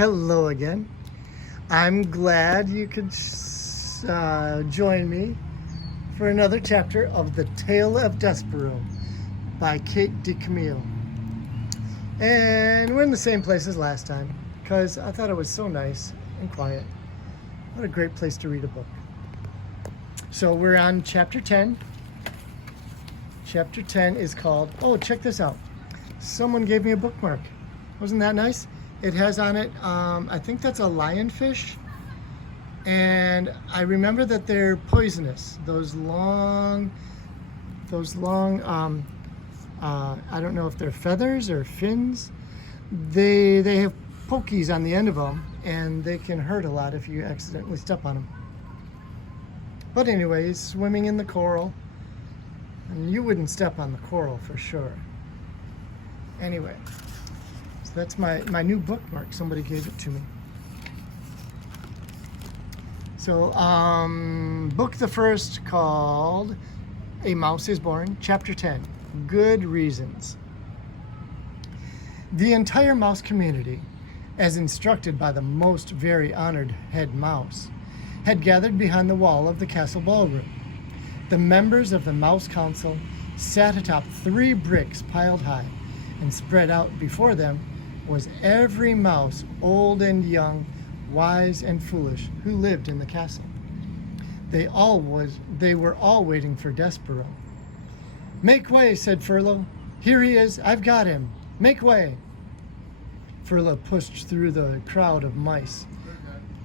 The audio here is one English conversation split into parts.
Hello again. I'm glad you could join me for another chapter of The Tale of Despero by Kate DiCamillo. And we're in the same place as last time because I thought it was so nice and quiet. What a great place to read a book. So we're on chapter 10. Chapter 10 is called, oh, check this out. Someone gave me a bookmark. Wasn't that nice? It has on it, I think that's a lionfish. And I remember that they're poisonous. Those long, I don't know if they're feathers or fins. They have pokies on the end of them, and they can hurt a lot if you accidentally step on them. But anyways, swimming in the coral. And you wouldn't step on the coral for sure. Anyway, so that's my new bookmark. Somebody gave it to me. So, book the first called A Mouse is Born, Chapter 10, Good Reasons. The entire mouse community, as instructed by the most very honored head mouse, had gathered behind the wall of the castle ballroom. The members of the Mouse Council sat atop 3 bricks piled high, and spread out before them was every mouse, old and young, wise and foolish, who lived in the castle. They were all waiting for Despero. "Make way," said Furlow. "Here he is. I've got him. Make way." Furlow pushed through the crowd of mice.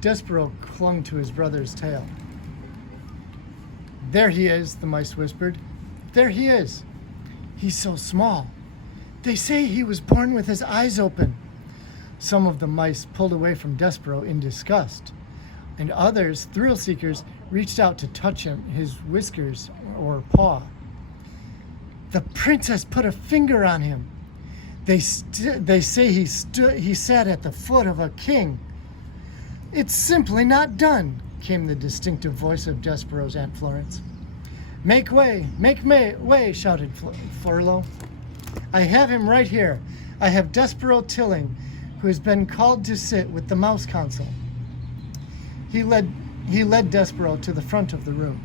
Despero clung to his brother's tail. "There he is," the mice whispered. "There he is. He's so small. They say he was born with his eyes open." Some of the mice pulled away from Despero in disgust, and others, thrill seekers, reached out to touch him, his whiskers or paw. "The princess put a finger on him. They say he sat at the foot of a king. It's simply not done," came the distinctive voice of Despero's Aunt Florence. Make way, shouted Furlow. "I have him right here. I have Despero Tilling, who has been called to sit with the Mouse Council." He led Despero to the front of the room.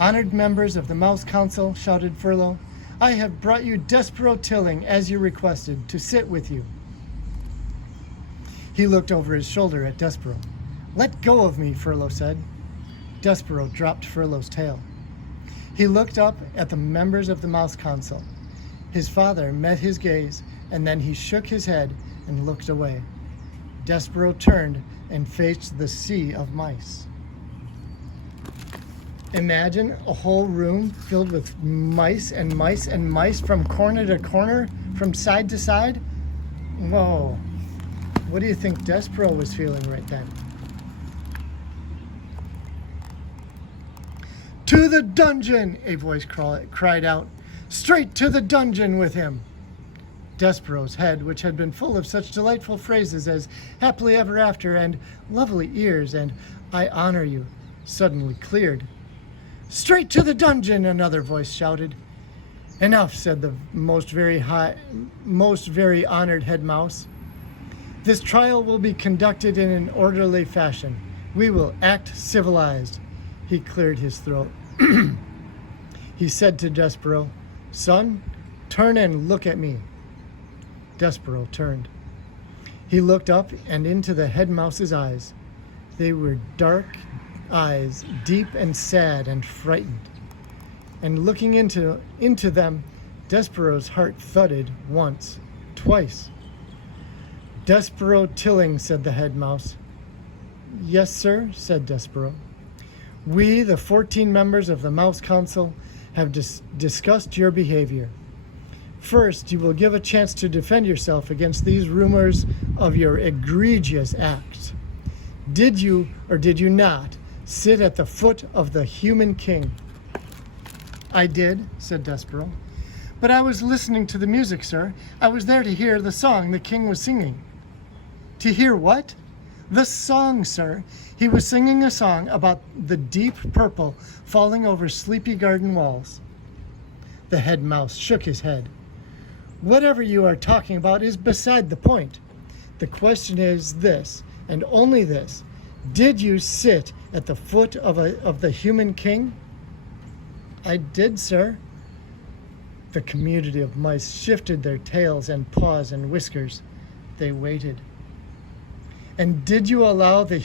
"Honored members of the Mouse Council," shouted Furlow, "I have brought you Despero Tilling, as you requested, to sit with you." He looked over his shoulder at Despero. "Let go of me," Furlow said. Despero dropped Furlow's tail. He looked up at the members of the Mouse Council. His father met his gaze, and then he shook his head and looked away. Despero turned and faced the sea of mice. Imagine a whole room filled with mice and mice and mice from corner to corner, from side to side. Whoa. What do you think Despero was feeling right then? "To the dungeon!" a voice cried out. "Straight to the dungeon with him!" Despero's head, which had been full of such delightful phrases as "happily ever after" and "lovely ears" and "I honor you," suddenly cleared. "Straight to the dungeon!" another voice shouted. "Enough," said the most very honored head mouse. "This trial will be conducted in an orderly fashion. We will act civilized." He cleared his throat. He said to Despero, "Son, turn and look at me." Despero turned. He looked up and into the head mouse's eyes. They were dark eyes, deep and sad and frightened. And looking into them, Despero's heart thudded once, twice. "Despero Tilling," said the head mouse. "Yes, sir," said Despero. "We, the 14 members of the Mouse Council, have discussed your behavior. First, you will give a chance to defend yourself against these rumors of your egregious acts. Did you or did you not sit at the foot of the human king?" "I did," said Despero. "But I was listening to the music, sir. I was there to hear the song the king was singing." "To hear what?" "The song, sir. He was singing a song about the deep purple falling over sleepy garden walls." The head mouse shook his head. "Whatever you are talking about is beside the point. The question is this, and only this. Did you sit at the foot of the human king? I did, sir. The community of mice shifted their tails and paws and whiskers. They waited. And did you allow the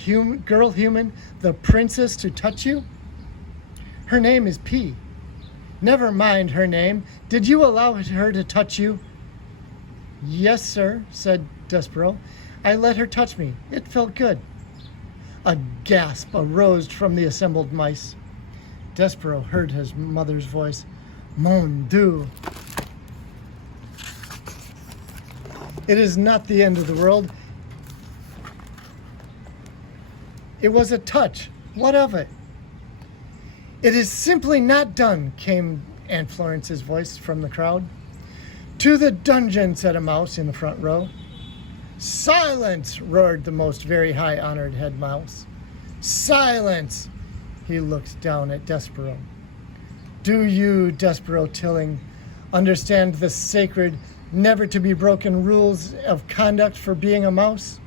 girl human, the princess, to touch you? Her name is P. Never mind her name. Did you allow her to touch you? Yes, sir, said Despero. I let her touch me. It felt good. A gasp arose from the assembled mice. Despero heard his mother's voice. Mon Dieu. It is not the end of the world. It was a touch. What of it? It is simply not done, came Aunt Florence's voice from the crowd. To the dungeon, said a mouse in the front row. Silence, roared the most very high honored head mouse. Silence! He looked down at Despero. Do you, Despero Tilling, understand the sacred, never to be broken rules of conduct for being a mouse?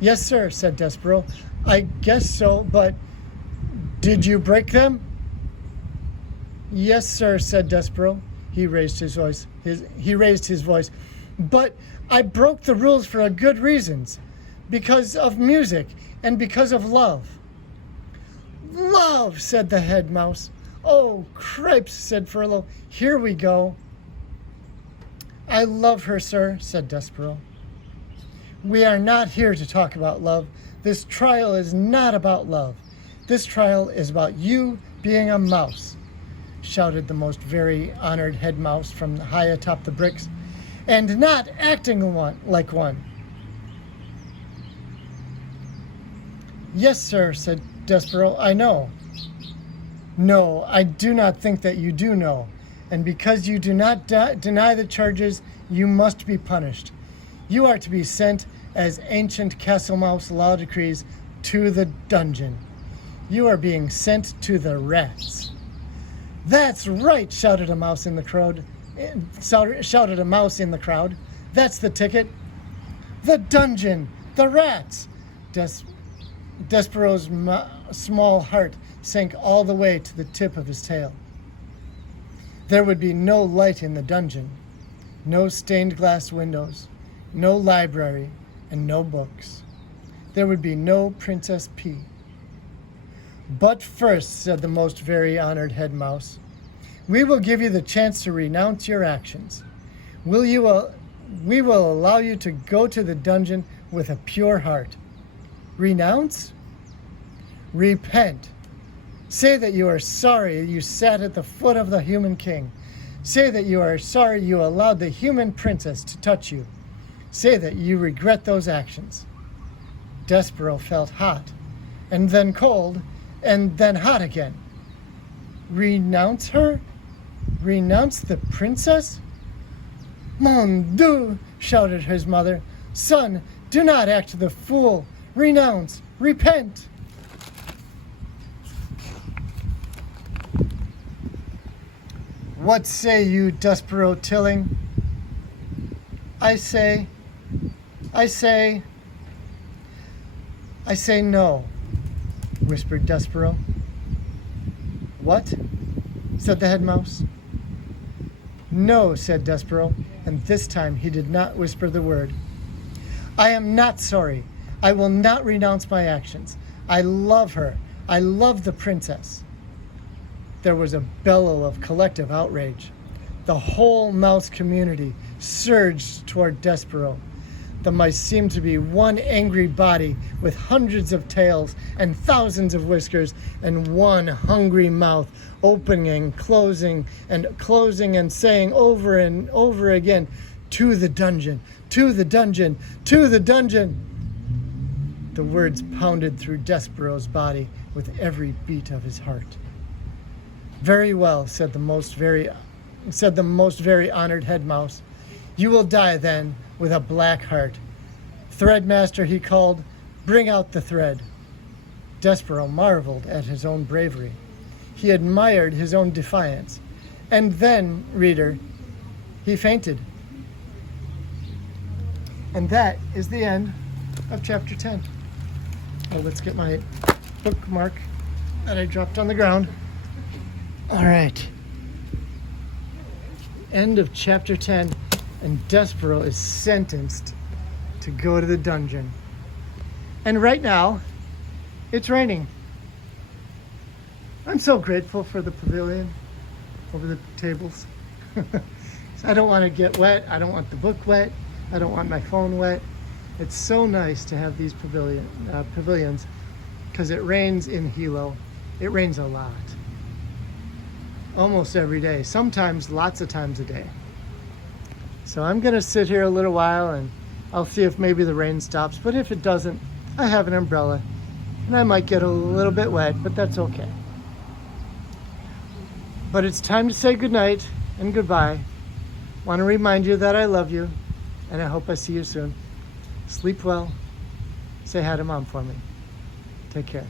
Yes, sir, said Despero. I guess so, but did you break them? Yes, sir, said Despero. He raised his voice. But I broke the rules for a good reasons, because of music and because of love. Love, said the head mouse. Oh, cripes, said Furlow. Here we go. I love her, sir, said Despero. We are not here to talk about love. This trial is not about love. This trial is about you being a mouse, shouted the most very honored head mouse from high atop the bricks, and not acting like one. Yes, sir, said Despero, I know. No, I do not think that you do know, and because you do not deny the charges, you must be punished. You are to be sent, as ancient castle mouse law decrees, to the dungeon. You are being sent to the rats. That's right, shouted a mouse in the crowd. That's the ticket. The dungeon, the rats. Despero's small heart sank all the way to the tip of his tail. There would be no light in the dungeon, no stained glass windows, no library, and no books. There would be no Princess P. But first, said the most very honored head mouse, we will give you the chance to renounce your actions. We will allow you to go to the dungeon with a pure heart. Renounce? Repent. Say that you are sorry you sat at the foot of the human king. Say that you are sorry you allowed the human princess to touch you. Say that you regret those actions. Despero felt hot, and then cold, and then hot again. Renounce her? Renounce the princess? Mon Dieu, shouted his mother. Son, do not act the fool. Renounce, repent. What say you, Despero Tilling? I say no, whispered Despero. What? Said the head mouse. No, said Despero, and this time he did not whisper the word. I am not sorry. I will not renounce my actions. I love her. I love the princess. There was a bellow of collective outrage. The whole mouse community surged toward Despero. The mice seemed to be one angry body with hundreds of tails and thousands of whiskers and one hungry mouth, opening, closing, and saying over and over again, to the dungeon, to the dungeon, to the dungeon. The words pounded through Despero's body with every beat of his heart. Very well, said the most very honored head mouse. You will die then with a black heart. Threadmaster, he called, bring out the thread. Despero marveled at his own bravery. He admired his own defiance. And then, reader, he fainted. And that is the end of chapter 10. Oh, let's get my bookmark that I dropped on the ground. All right. End of chapter 10, and Despero is sentenced to go to the dungeon. And right now, it's raining. I'm so grateful for the pavilion over the tables. I don't want to get wet. I don't want the book wet. I don't want my phone wet. It's so nice to have these pavilions because it rains in Hilo. It rains a lot. Almost every day. Sometimes lots of times a day. So I'm going to sit here a little while and I'll see if maybe the rain stops. But if it doesn't, I have an umbrella. And I might get a little bit wet, but that's okay. But it's time to say goodnight and goodbye. Want to remind you that I love you, and I hope I see you soon. Sleep well. Say hi to Mom for me. Take care.